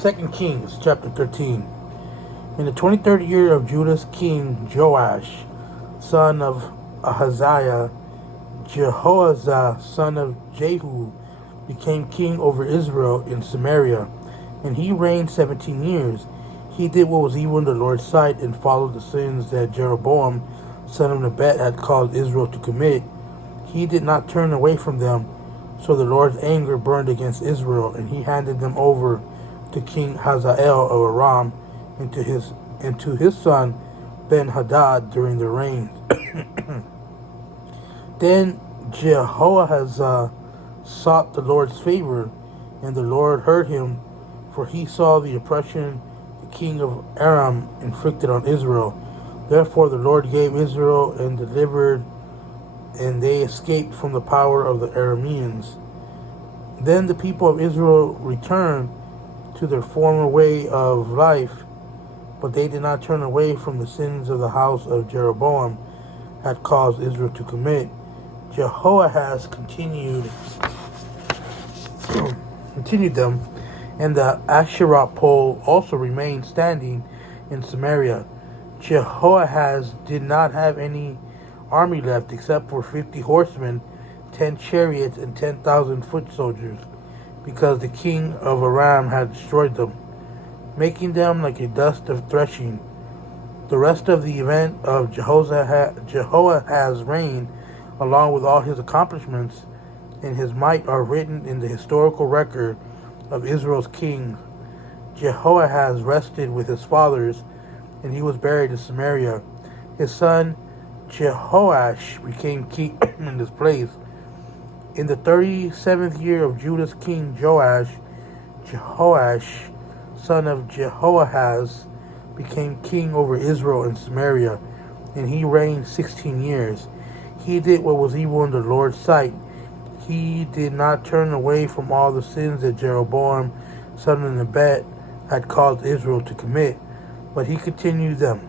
2 Kings chapter 13. In the 23rd year of Judah's king Joash, son of Ahaziah, Jehoahaz, son of Jehu, became king over Israel in Samaria, and he reigned 17 years. He did what was evil in the Lord's sight and followed the sins that Jeroboam, son of Nebat, had caused Israel to commit. He did not turn away from them, so the Lord's anger burned against Israel, and he handed them over to King Hazael of Aram and to his son Ben-Hadad during their reigns. Then Jehoahaz sought the Lord's favor, and the Lord heard him, for he saw the oppression the king of Aram inflicted on Israel. Therefore the Lord gave Israel and delivered, and they escaped from the power of the Arameans. Then the people of Israel returned to their former way of life, but they did not turn away from the sins of the house of Jeroboam had caused Israel to commit. Jehoahaz continued them, and the Asherah pole also remained standing in Samaria. Jehoahaz did not have any army left except for 50 horsemen, 10 chariots, and 10,000 foot soldiers, because the king of Aram had destroyed them, making them like a dust of threshing. The rest of the event of Jehoahaz's reign, along with all his accomplishments and his might, are written in the historical record of Israel's kings. Jehoahaz rested with his fathers, and he was buried in Samaria. His son Jehoash became king in his place. In the 37th year of Judah's king Joash, Jehoash, son of Jehoahaz, became king over Israel and Samaria, and he reigned 16 years. He did what was evil in the Lord's sight. He did not turn away from all the sins that Jeroboam, son of Nebat, had caused Israel to commit, but he continued them.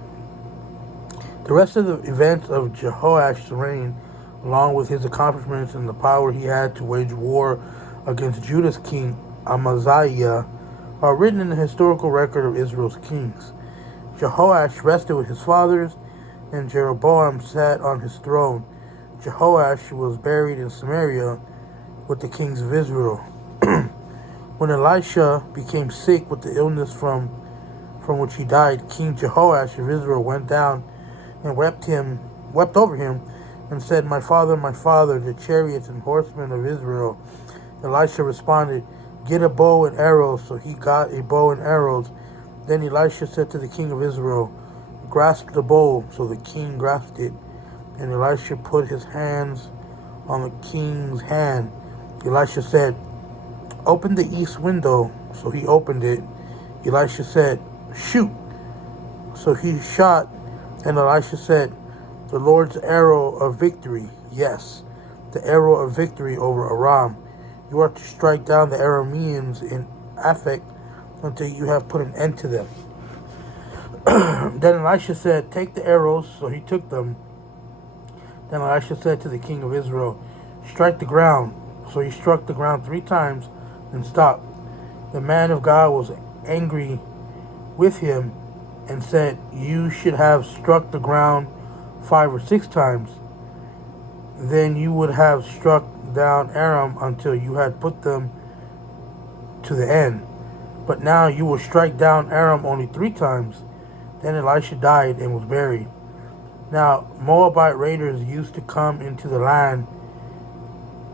The rest of the events of Jehoash's reign, along with his accomplishments and the power he had to wage war against Judah's king Amaziah, are written in the historical record of Israel's kings. Jehoash rested with his fathers, and Jeroboam sat on his throne. Jehoash was buried in Samaria with the kings of Israel. When Elisha became sick with the illness from which he died, King Jehoash of Israel went down and wept over him, and said, my father, the chariots and horsemen of Israel." Elisha responded, "Get a bow and arrows." So he got a bow and arrows. Then Elisha said to the king of Israel, "Grasp the bow." So the king grasped it, and Elisha put his hands on the king's hand. Elisha said, "Open the east window." So he opened it. Elisha said, "Shoot." So he shot, and Elisha said, "The Lord's arrow of victory, yes, the arrow of victory over Aram. You are to strike down the Arameans in Aphek until you have put an end to them." Then Elisha said, "Take the arrows." So he took them. Then Elisha said to the king of Israel, "Strike the ground." So he struck the ground 3 times and stopped. The man of God was angry with him and said, "You should have struck the ground 5 or 6 times. Then you would have struck down Aram until you had put them to the end. But now you will strike down Aram only 3 times. Then Elisha died and was buried. Now Moabite raiders used to come into the land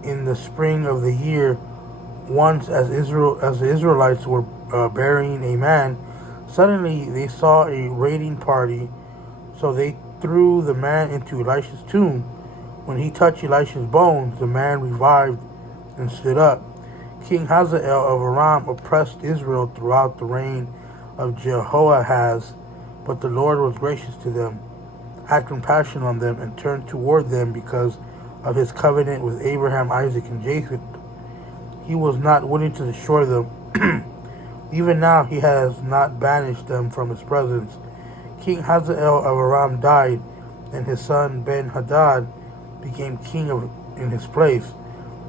in the spring of the year. Once, as the Israelites were burying a man, suddenly they saw a raiding party, so they threw the man into Elisha's tomb. When he touched Elisha's bones, the man revived and stood up. King Hazael of Aram oppressed Israel throughout the reign of Jehoahaz, but the Lord was gracious to them, had compassion on them, and turned toward them because of his covenant with Abraham, Isaac, and Jacob. He was not willing to destroy them. Even now he has not banished them from his presence. King Hazael of Aram died, and his son Ben-Hadad became king in his place.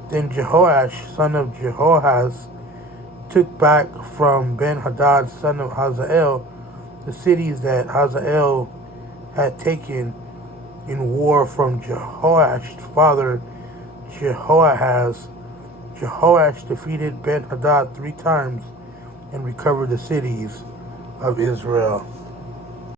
Then Jehoash, son of Jehoahaz, took back from Ben-Hadad, son of Hazael, the cities that Hazael had taken in war from Jehoash's father Jehoahaz. Jehoash defeated Ben-Hadad 3 times and recovered the cities of Israel.